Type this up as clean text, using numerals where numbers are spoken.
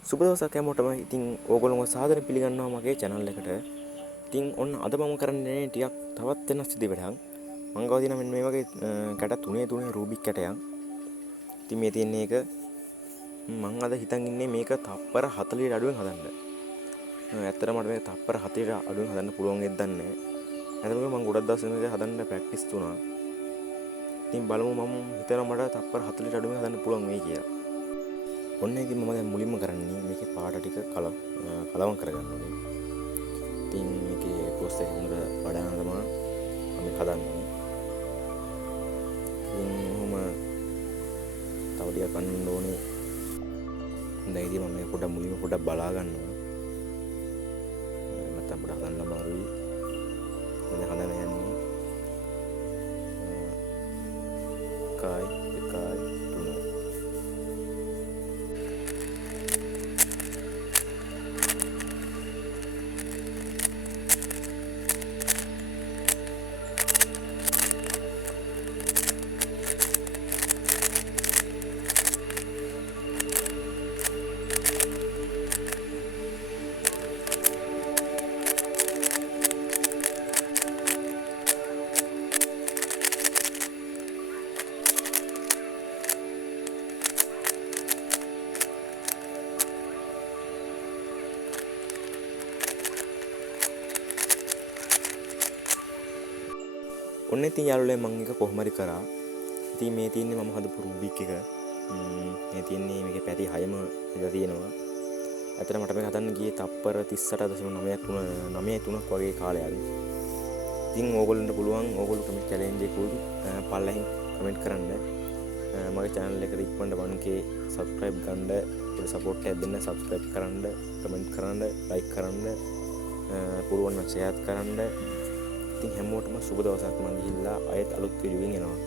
සුබ දවසක් හැමෝටම. ඉතින් ඕගොල්ලෝ සාදරයෙන් පිළිගන්නවා මගේ channel එකට. ඉතින් ඔන්න අද මම කරන්නේ ටිකක් තවත් වෙනස් විදිහට වැඩක්. මම ගාව තියෙන මෙන්න මේ වගේ කැට තුනේ රූබික් කැටයක්. ඉතින් මේ තියෙන එක මම අද හිතන් ඉන්නේ මේක තප්පර 40ට අඩුවෙන් හදන්න. ඇත්තටම මට මේක තප්පර 40ට අඩුවෙන් හදන්න පුළුවන් වෙද්ද නැහැ. ඇත්තටම මම ගොඩක් දවස් මේක හදන්න ප්‍රැක්ටිස් තුනා. ඉතින් බලමු මම හිතනවා මට තප්පර 40ට අඩුවෙන් හදන්න පුළුවන් වෙයි කියලා. ඔන්න ඉතින් මම දැන් මුලින්ම කරන්නේ මේකේ පාට ටික කලවම් කරගන්න ඕනේ. ඉතින් මේකේ ප්‍රොසෙස් එක හොඳට වඩාන තමයි මම හදන්නේ. ඉතින් ඔහොම තව ටිකක් ගන්න ඕනේ. දැන් ඉතින් මම මේක පොඩ්ඩක් මුලින්ම පොඩ්ඩක් බලා ගන්නවා. නැත්නම් පොඩ්ඩක් හදන්න අමාරුයි. මම හදන්න යන්නේ. එකයි 3 ඔන්න ඉතින් යාළුවනේ මම එක කොහොම හරි කරා. ඉතින් මේ තියෙන්නේ මම හදපු රූබික් එක. මේ තියෙන්නේ මේකේ පැති 6ම ඉඳලා තියෙනවා. ඇත්තට මට මේක හදන්න ගියේ තප්පර 38.9 වගේ කාලයක්. ඉතින් ඕගොල්ලන්ට පුළුවන් ඕගොල්ලෝ මේ චැලෙන්ජ් එක පල්ලෙහින් කමෙන්ට් කරන්න. මගේ channel එකට ඉක්මනට 1k subscribe ගන්න සපෝට් එකක් දෙන්න. subscribe කරන්න, කමෙන්ට් කරන්න, like කරන්න, පුළුවන් නම් share කරන්න. ඉතින් හැමෝටම සුබ දවසක්. මම ගිහිල්ලා ආයෙත් අලුත් වීඩියෝ එකකින් එනවා.